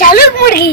চালক মুরগি।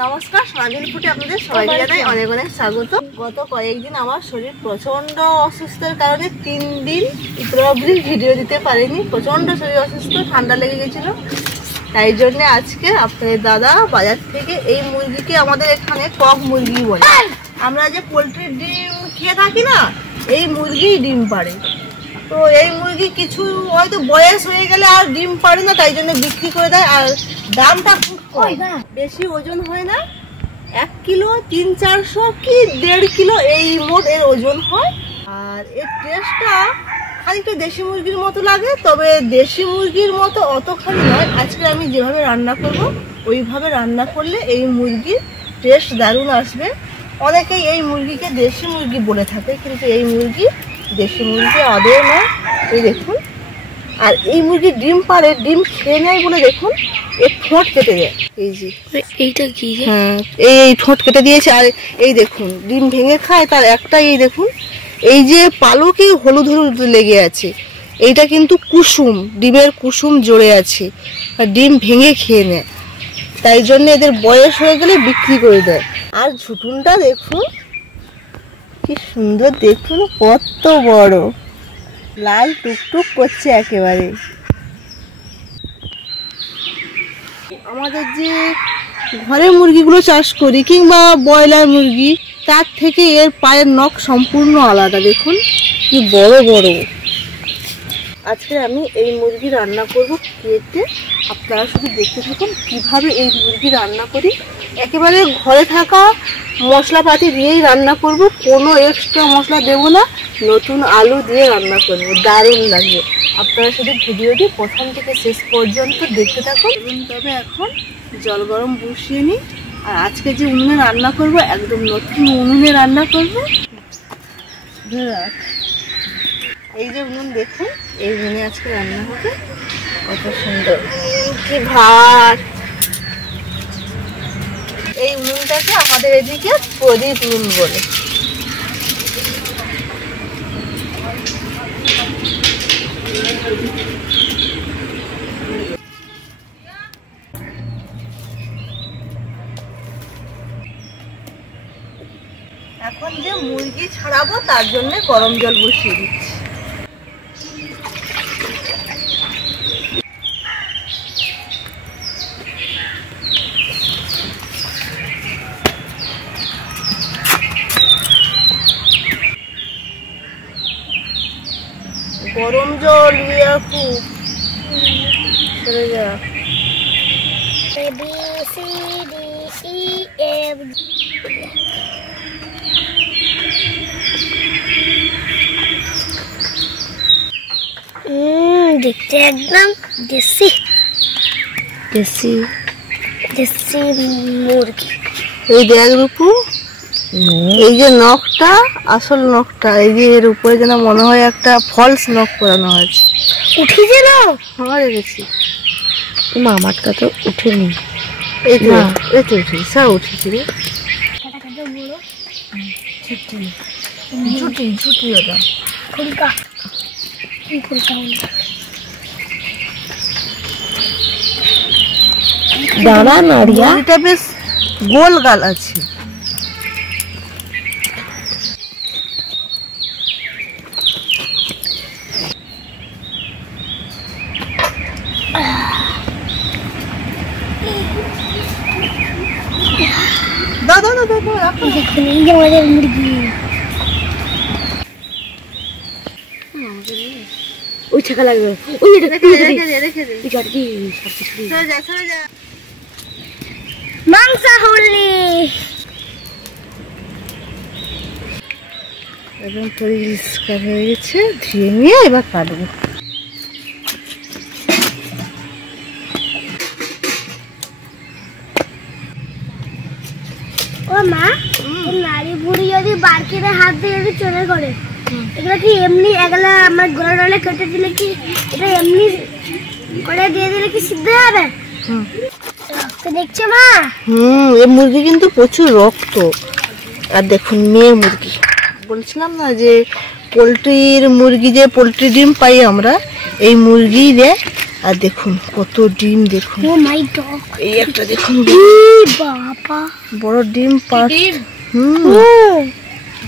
নমস্কার, সোনাঝুরি ফুটে আপনাদের সবাইকে জানাই অনেক অনেক স্বাগত। গত কয়েকদিন আমার শরীর প্রচন্ড অসুস্থের কারণে 3 দিন পুরোপুরি ভিডিও দিতে পারিনি। প্রচন্ড শরীর অসুস্থ, ঠান্ডা লেগে গেছিল। তাই জন্য আজকে আপনাদের দাদা বাজার থেকে এই মুরগিকে, আমাদের এখানে কক মুরগি বলে, আমরা যে পোলট্রির ডিম খেয়ে থাকি না, এই মুরগি ডিম পাড়ে। তো এই মুরগি কিছু হয়তো বয়স হয়ে গেলে আর ডিম পাড়ে না, তাই জন্য বিক্রি করে দেয়। আর দামটা খুব কম, বেশি ওজন হয় না। 1 কিলো 300-400 কি 1.5 কিলো এই মোট এর ওজন হয়। আর এর টেস্টটা খানিকটা দেশি মুরগির মতো লাগে, তবে দেশি মুরগির মতো অতখানি নয়। আজকে আমি যেভাবে রান্না করব ওইভাবে রান্না করলে এই মুরগির টেস্ট দারুণ আসবে। অনেকেই এই মুরগিকে দেশি মুরগি বলে থাকে, কিন্তু এই মুরগি দেশি মুরগি আদৌ নয়। এই দেখুন, আর এই মুরগি ডিম পারে, ডিম খেয়ে নেয় বলে দেখুন এর ঠোঁট কেটে দেয়। এই যে এইটা কি? হ্যাঁ, এই ঠোঁট কেটে দিয়েছে। আর এই দেখুন ডিম ভেঙে খায়, তার একটা এই দেখুন এই যে পালকে হলুদ হলুদ লেগে আছে, এইটা কিন্তু কুসুম, ডিমের কুসুম জড়ে আছে, আর ডিম ভেঙে খেয়ে নেয়। তাই জন্য এদের বয়স হয়ে গেলে বিক্রি করে দেয়। আর ঝুটুনটা দেখুন কি সুন্দর, দেখুন কত বড়, লাল টুকটুক করছে একেবারে। আমাদের যে ঘরে মুরগিগুলো চাষ করি কিংবা ব্রয়লার মুরগি, তার থেকে এর পায়ের নখ সম্পূর্ণ আলাদা। দেখুন কি বড় বড়। আজকে আমি এই মুরগি রান্না করব কেটে, আপনারা শুধু দেখতে থাকুন কিভাবে এই মুরগি রান্না করি। একেবারে ঘরে থাকা মশলাপাতি দিয়েই রান্না করব, কোনো এক্সট্রা মশলা দেব না। নতুন আলু দিয়ে রান্না করব, দারুণ লাগবে। আপনারা শুধু ভিডিওটি প্রথম থেকে শেষ পর্যন্ত দেখতে থাকুন। তবে এখন জল গরম বসিয়ে নিই। আর আজকে যে উনুনে রান্না করব, একদম নতুন উনুনে রান্না করব। এই যে উনুন দেখুন, এই উনুনে আজকে রান্না হবে। কত সুন্দর কি ভাত। এই উনুনটাকে আমাদের এদিকে প্রদীপ উনুন বলে। এখন যে মুরগি ছাড়াবো তার জন্য গরম জল বসিয়ে দিচ্ছি। গরম জল খুব চলে যা। দেখতে একদম দেশি দেশি দেশি মুরগি। এই দেখ রূপু, এই যে নখটা, আসল নখটা, এই যে এর উপরে যেন মনে হয় একটা ফলস নখ করানো হয়েছে। উঠেছে না? হ্যাঁ রেখেছি। আমারটা তো উঠেনি। এই তো উঠেছি, সব উঠেছি রে। ঝুটি ঝুটি ওটা ফুলকা ফুলকা দাঁড়া নড়িয়া। এটা বেশ গোল গাল আছে। দাদা দাদা দেখুন, এই যে আমাদের মুরগি। ওই ছেঁকা লাগবে, ওই মাংস হলি একদম পরিষ্কার হয়ে গেছে। ধুয়ে নিয়ে এবার কাটবো। ও মা, নারী বুড়ি যদি বারকিতে হাত দিয়ে যদি চলে করে, এগুলো কি এমনি এগুলা আমার গোলা ডলে কেটে দিলে কি এটা এমনি করে দিয়ে দিলে কি সিদ্ধ হবে? রক্ত দেখছো মা? এই মুরগি কিন্তু প্রচুর রক্ত। আর দেখুন মেয়ে মুরগি, বলছিলাম না যে মুরগি যে পোলট্রি ডিম পাই আমরা, এই মুরগি দেয়। আর দেখুন কত ডিম, দেখুন ও মাই গড, এই একটা দেখুন বাবা বড় ডিম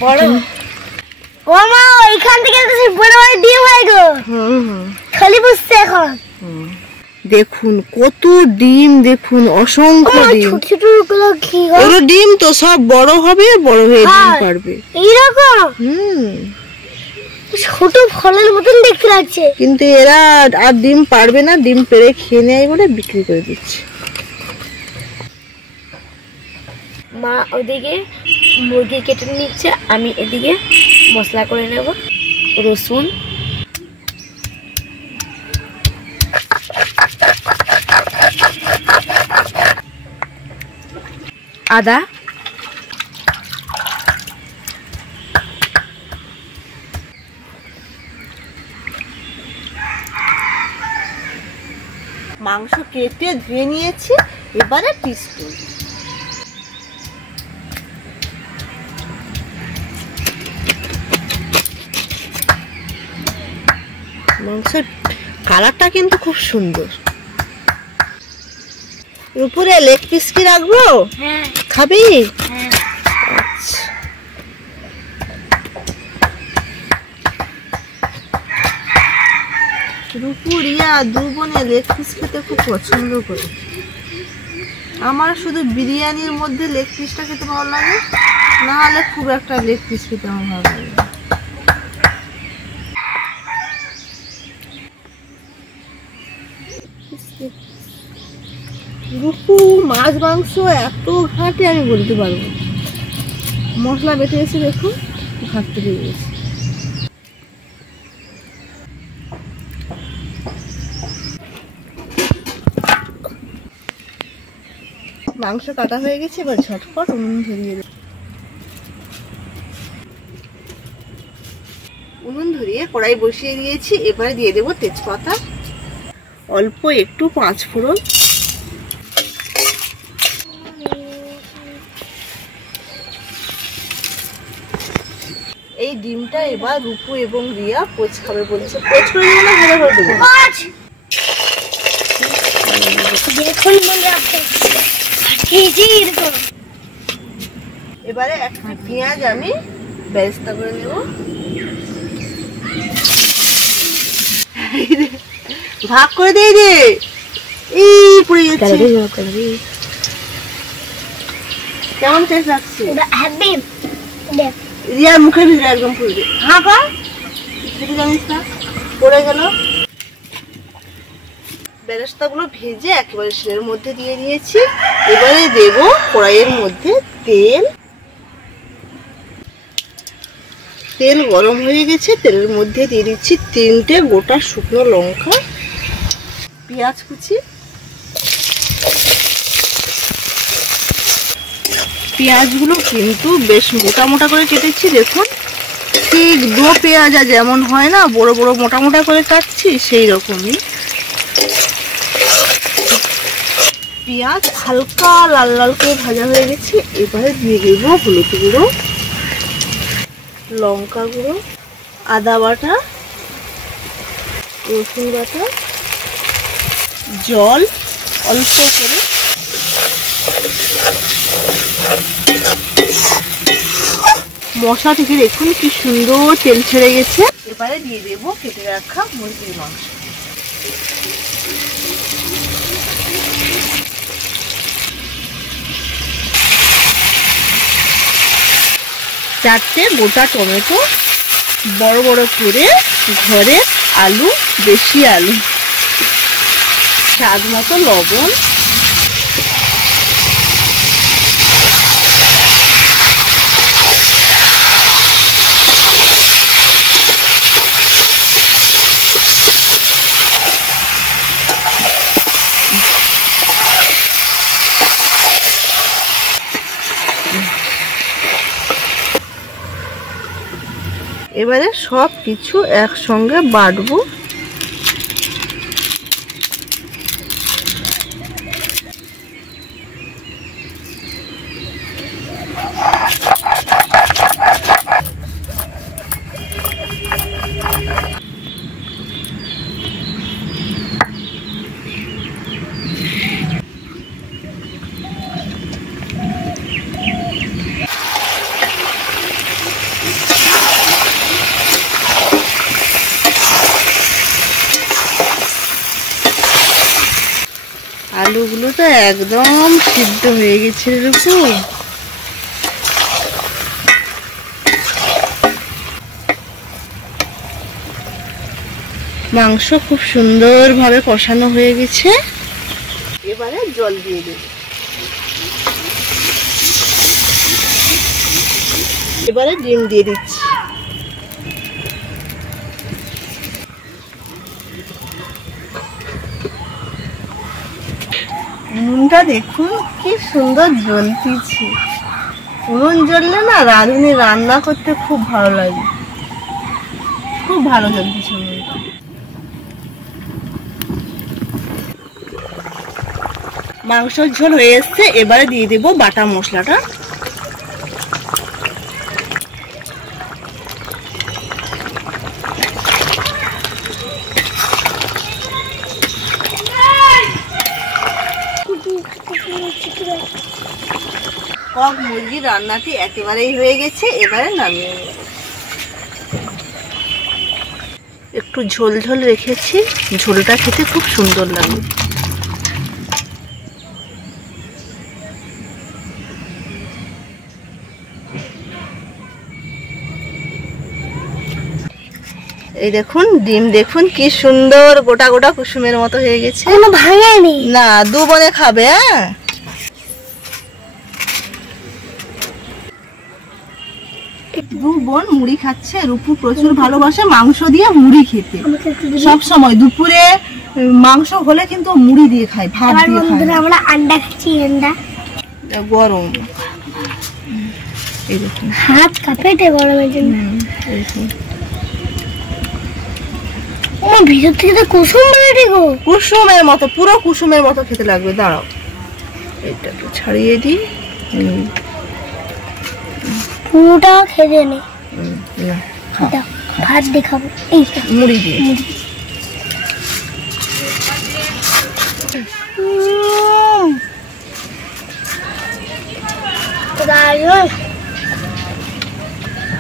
বড়। ও মা, ওইখান থেকে তো বড় বড় ডিম হয় গো। খালি বুঝতে এখন দেখুন কত ডিম, দেখুন অসংখ্য ডিম। ছোট ছোট গুলো কি গো? ওগুলো ডিম তো সব বড় হবে, বড় হয়ে ডিম পারবে এইরকম। ছোট ফলের মতন দেখতে লাগছে, কিন্তু এরা আর ডিম পারবে না, ডিম পেড়ে খেয়ে নেয় বলে বিক্রি করে দিচ্ছে। মা ওদিকে মুরগি কেটে নিচ্ছে, আমি এদিকে মশলা করে নেব। রসুন, আদা, মাংস কেটে ধুয়ে নিয়েছি, এবারে পিস করব। মাংসের কালারটা কিন্তু খুব সুন্দর। উপরে লেগ পিস কি রাখবো? হ্যাঁ খাবি? হ্যাঁ। আচ্ছা, রূপু রিয়া দু বোনে লেগ পিস খেতে খুব পছন্দ করে। আমার শুধু বিরিয়ানির মধ্যে লেগ পিসটা খেতে ভালো লাগে, না হলে খুব একটা লেগ পিস খেতে আমার ভালো লাগে না। রূপু মাছ মাংস এত ঘাটে আমি বলতে পারবো। মশলা বেটে এসে দেখুন ঘাটতে লেগে গেছে। মাংস কাটা হয়ে গেছে, এবার ঝটপট উনুন ধরিয়ে দেব। উনুন ধরিয়ে কড়াই বসিয়ে দিয়েছি, এবারে দিয়ে দেবো তেজপাতা, অল্প একটু 5 ফোড়ন, এই ডিমটা এবার রূপু এবং রিয়া পোচ খাবে বলছে। পোচ করে দেবো না ভালো করে দেবো? এবারে একটা পেঁয়াজ আমি বেরেস্তা করে নেব। ভাগ করে দিয়ে দে, এই পড়ে যাচ্ছে। কেমন টেস্ট লাগছে? রিয়ার মুখের ভিতরে একদম পড়ে যায়। হ্যাঁ কর, দেখে জানিস না পড়ে গেল। বেরেস্তাগুলো ভেজে একেবারে শিলের মধ্যে দিয়ে দিয়েছি। এবারে দেব কড়াইয়ের মধ্যে তেল। তেল গরম হয়ে গেছে, তেলের মধ্যে দিয়ে দিচ্ছি 3টে গোটা শুকনো লঙ্কা, পেঁয়াজ কুচি, পেঁয়াজগুলো কিন্তু বেশ মোটা মোটা করে কেটেছি। দেখুন ঠিক 2 পেঁয়াজ যেমন হয় না, বড় বড় মোটা মোটা করে কাটছি সেই রকমই। পেঁয়াজ হালকা লাল লাল করে ভাজা হয়ে গেছে, এবারে দিয়ে দেব হলুদ গুঁড়ো, লঙ্কা গুঁড়ো, আদা বাটা, রসুন বাটা, জল অল্প করে, মশলা থেকে দেখুন কি সুন্দর তেল ছেড়ে গেছে। এবারে দিয়ে দেব কেটে রাখা মুরগির মাংস। চারটে গোটা টমেটো, বড় বড় করে ঘরে আলু, দেশি আলু, স্বাদ মতো লবণ, এবারে সব কিছু একসঙ্গে বাটবো। মাংসগুলো তো একদম সিদ্ধ হয়ে গেছে রূপু। মাংস খুব সুন্দরভাবে কষানো হয়ে গেছে। এবারে জল দিয়ে দেব। এবারে ডিম দিয়ে দিচ্ছি। উনুনটা দেখুন কি সুন্দর জ্বলতেছে। উনুন জ্বললে না রাঁধুনি রান্না করতে খুব ভালো লাগে, খুব ভালো জ্বলতেছে উনুনটা। মাংসের ঝোল হয়ে এসছে, এবারে দিয়ে দেবো বাটা মশলাটা। কক মুরগির রান্নাটি একেবারেই হয়ে গেছে, এবারে নামিয়ে নেব। একটু ঝোল ঝোল রেখেছি, ঝোলটা খেতে খুব সুন্দর লাগে। এই দেখুন ডিম দেখুন কি সুন্দর গোটা গোটা কুসুমের মতো হয়ে গেছে। কোনো ভাঙেনি না, দু বোনে খাবে। হ্যাঁ, দু বোন মুড়ি খাচ্ছে। রূপু প্রচুর ভালোবাসে মাংস দিয়ে মুড়ি খেতে, সব সময় দুপুরে মাংস হলে কিন্তু মুড়ি দিয়ে খায়, ভাত দিয়ে খায়। আমরা আন্ডা খাচ্ছি, আন্ডা গরম। এই দেখুন হাত কাঁপেটে গরমের জন্য। আমার ভিতর থেকে তো কুসুম বেরোতে গো, কুসুমের মতো, পুরো কুসুমের মতো খেতে লাগবে। দাঁড়াও, এটা একটু ছাড়িয়ে দিই। পুরোটা খেতে নেই, না ভাত দেখাবো এই মুড়ি দিয়ে।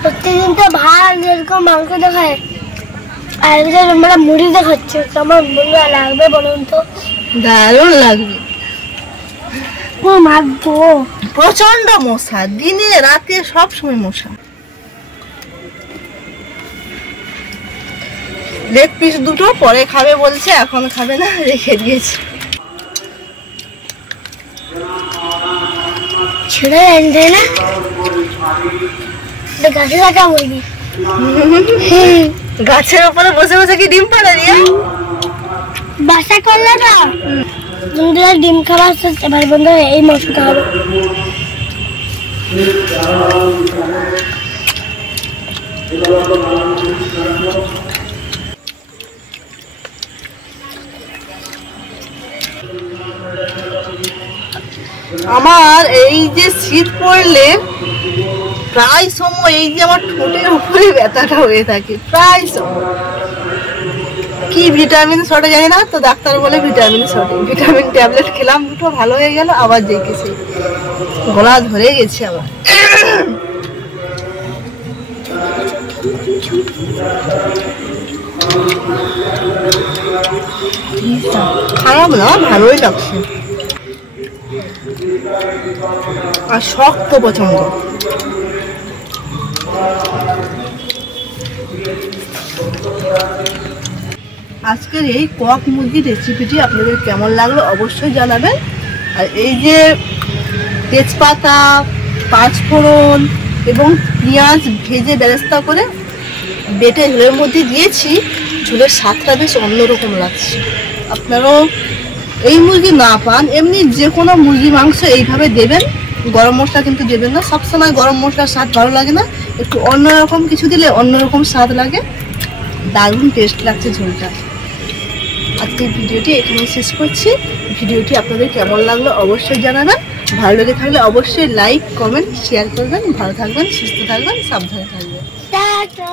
প্রত্যেকদিন তো ভাত এরকম মাংস দেখায়, আর আমরা মুড়ি দেখাচ্ছে। আমার বন্ধুরা লাগবে বলুন তো? দারুণ লাগবে। ও মাগো, প্রচন্ড মশা, দিনে রাতে সব সময় মশা। লেগ পিস দুটো পরে খাবে বলছে, এখন খাবে না, রেখে দিয়েছে। ছেড়ে আনতে না, গাছে থাকা মুরগি। গাছের উপরে বসে বসে কি ডিম পাড়ে রিয়া? বাসা করলে না বন্ধুরা ডিম খাবার। এবার বন্ধুরা এই মশলা হবে। আমার এই যে শীত পড়লে প্রায় সময় এই যে আমার ঠোঁটের উপরে ব্যথাটা হয়ে থাকে প্রায় সময়। কি ভিটামিন শর্টে জানি না, তো ডাক্তার বলে ভিটামিন শর্টে। ভিটামিন ট্যাবলেট খেলাম, দুটো ভালো হয়ে গেল, আবার দেখেছি গলা ধরে গেছে আবার। খারাপ না, ভালোই লাগছে। আর শক্ত পছন্দ। আজকের এই কক মুরগির রেসিপিটি আপনাদের কেমন লাগলো অবশ্যই জানাবেন। আর এই যে তেজপাতা, পাঁচফোড়ন এবং পেঁয়াজ ভেজে বেরেস্তা করে বেটে ঝোলের মধ্যে দিয়েছি, ঝোলের স্বাদটা বেশ অন্যরকম লাগছে। আপনারাও এই মুরগি না পান, এমনি যে কোনো মুরগি মাংস এইভাবে দেবেন। গরম মশলা কিন্তু দেবেন না, সবসময় গরম মশলার স্বাদ ভালো লাগে না, একটু অন্যরকম কিছু দিলে অন্যরকম স্বাদ লাগে। দারুণ টেস্ট লাগছে ঝোলটা। আজকের ভিডিওটি এখানে শেষ করছি। ভিডিওটি আপনাদের কেমন লাগলো অবশ্যই জানাবেন। ভালো লেগে থাকলে অবশ্যই লাইক, কমেন্ট, শেয়ার করবেন। ভালো থাকবেন, সুস্থ থাকবেন, সাবধানে থাকবেন। টাটা।